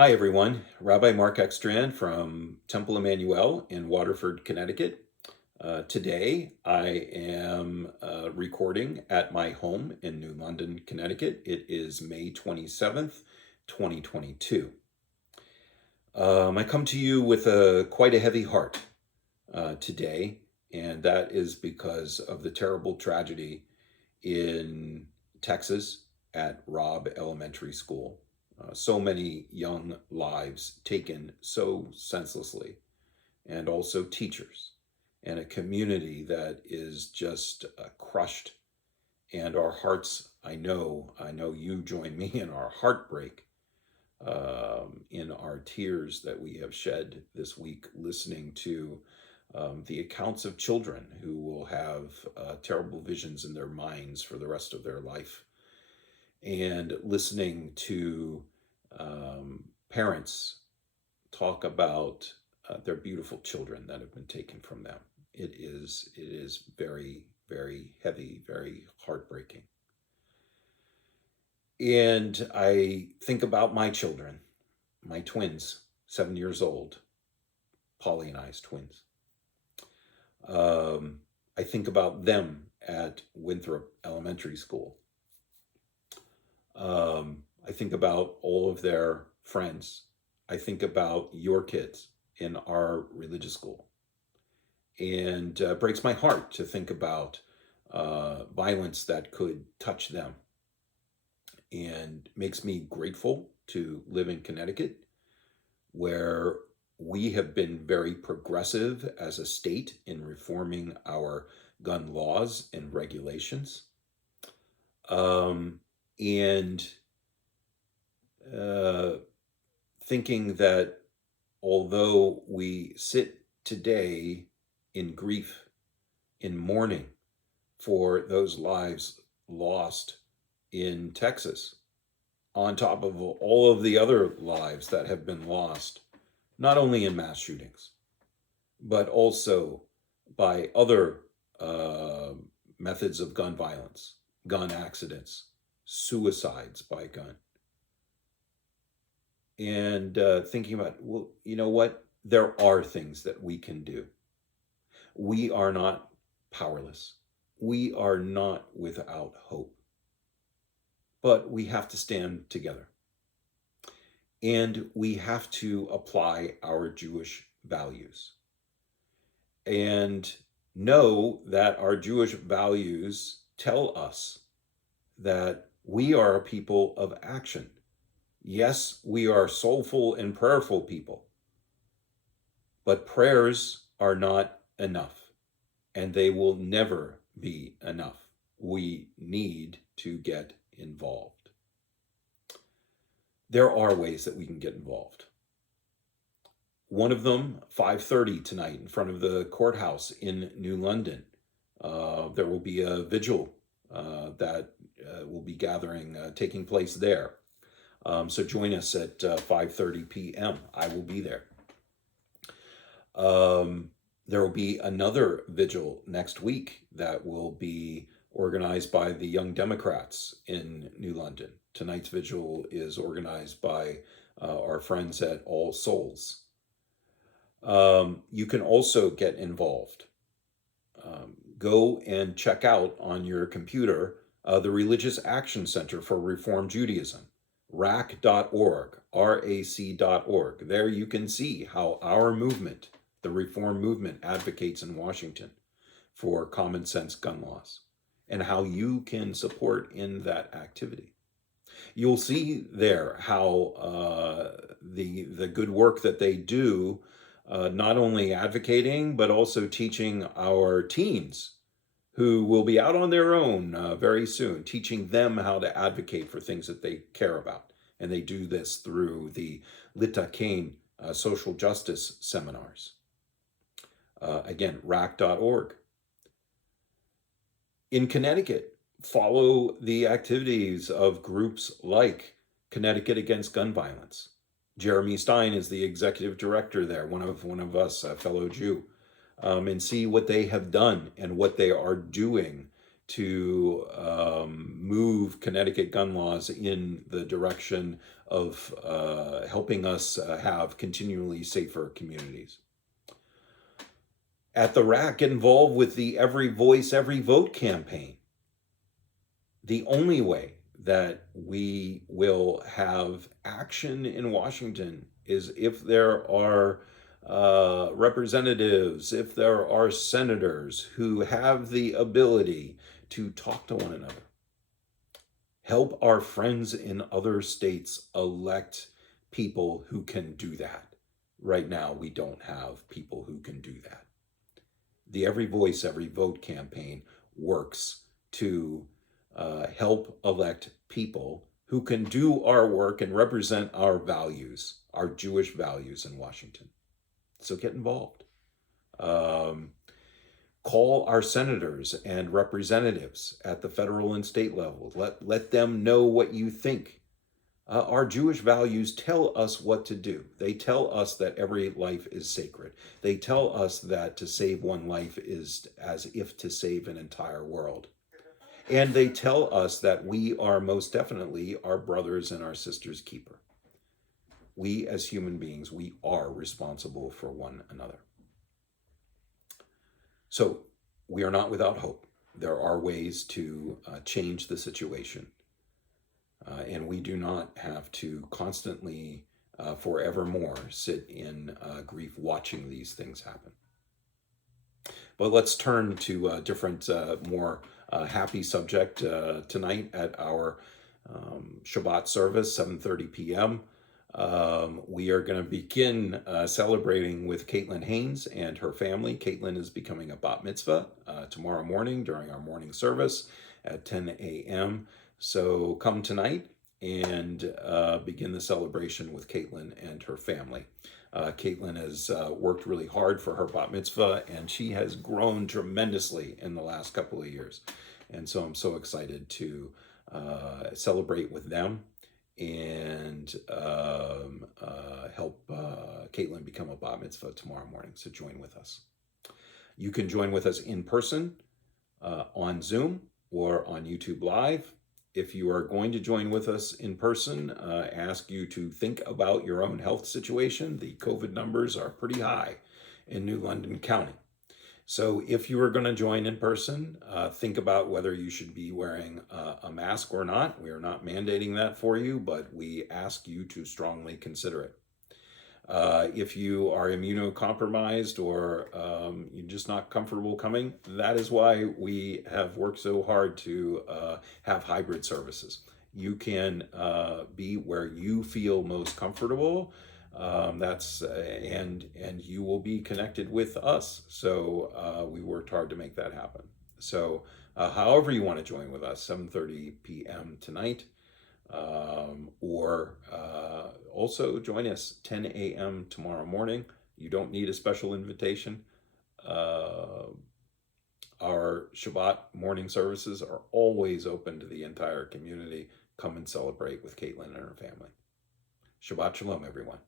Hi, everyone. Rabbi Marc Ekstrand from Temple Emanu-El in Waterford, Connecticut. Today, I am recording at my home in New London, Connecticut. It is May 27th, 2022. I come to you with quite a heavy heart today, and that is because of the terrible tragedy in Texas at Robb Elementary School. So many young lives taken so senselessly, and also teachers, and a community that is just crushed. And our hearts, I know you join me in our heartbreak, in our tears that we have shed this week, listening to the accounts of children who will have terrible visions in their minds for the rest of their life, and listening to parents talk about their beautiful children that have been taken from them. It is very, very heavy, very heartbreaking. And I think about my children, my twins, 7 years old, Pollyanized twins. I think about them at Winthrop Elementary School. I think about all of their friends. I think about your kids in our religious school. And breaks my heart to think about violence that could touch them. And makes me grateful to live in Connecticut, where we have been very progressive as a state in reforming our gun laws and regulations. And thinking that although we sit today in grief, in mourning for those lives lost in Texas, on top of all of the other lives that have been lost, not only in mass shootings, but also by other methods of gun violence, gun accidents, suicides by gun. And thinking about, well, you know what? There are things that we can do. We are not powerless. We are not without hope. But we have to stand together. And we have to apply our Jewish values. And know that our Jewish values tell us that we are a people of action. Yes, we are soulful and prayerful people, but prayers are not enough, and they will never be enough. We need to get involved. There are ways that we can get involved. One of them, 5:30 tonight in front of the courthouse in New London. There will be a vigil that will be taking place there. So join us at 5:30 p.m. I will be there. There will be another vigil next week that will be organized by the Young Democrats in New London. Tonight's vigil is organized by our friends at All Souls. You can also get involved. Go and check out on your computer the Religious Action Center for Reform Judaism, rac.org, rac.org. There you can see how our movement, the Reform movement, advocates in Washington for common sense gun laws, and how you can support in that activity. You'll see there how the good work that they do, not only advocating, but also teaching our teens who will be out on their own very soon, teaching them how to advocate for things that they care about. And they do this through the Litakein social justice seminars. Again, rac.org. In Connecticut, follow the activities of groups like Connecticut Against Gun Violence. Jeremy Stein is the executive director there, one of us, a fellow Jew, and see what they have done and what they are doing to move Connecticut gun laws in the direction of helping us have continually safer communities. At the RAC, get involved with the Every Voice, Every Vote campaign. The only way that we will have action in Washington is if there are representatives, if there are senators who have the ability to talk to one another. Help our friends in other states elect people who can do that. Right now, we don't have people who can do that. The Every Voice, Every Vote campaign works to help elect people who can do our work and represent our values, our Jewish values in Washington. So get involved. Call our senators and representatives at the federal and state level. Let them know what you think. Our Jewish values tell us what to do. They tell us that every life is sacred. They tell us that to save one life is as if to save an entire world. And they tell us that we are most definitely our brothers and our sisters' keeper. We as human beings, we are responsible for one another. So we are not without hope. There are ways to change the situation. And we do not have to constantly, forevermore, sit in grief watching these things happen. But let's turn to a different, more happy subject tonight at our Shabbat service, 7:30 p.m. We are going to begin celebrating with Caitlin Haynes and her family. Caitlin is becoming a bat mitzvah tomorrow morning during our morning service at 10 a.m. So come tonight and begin the celebration with Caitlin and her family. Caitlin has worked really hard for her bat mitzvah, and she has grown tremendously in the last couple of years. And so I'm so excited to celebrate with them and help Caitlin become a bat mitzvah tomorrow morning. So join with us. You can join with us in person on Zoom or on YouTube Live. If you are going to join with us in person, ask you to think about your own health situation. The COVID numbers are pretty high in New London County. So if you are going to join in person, think about whether you should be wearing a mask or not. We are not mandating that for you, but we ask you to strongly consider it. If you are immunocompromised or you're just not comfortable coming, that is why we have worked so hard to have hybrid services. You can be where you feel most comfortable. And you will be connected with us. So we worked hard to make that happen. So however you want to join with us, 7:30 p.m. tonight. Or also join us 10 a.m. tomorrow morning. You don't need a special invitation. Our Shabbat morning services are always open to the entire community. Come and celebrate with Caitlin and her family. Shabbat Shalom, everyone.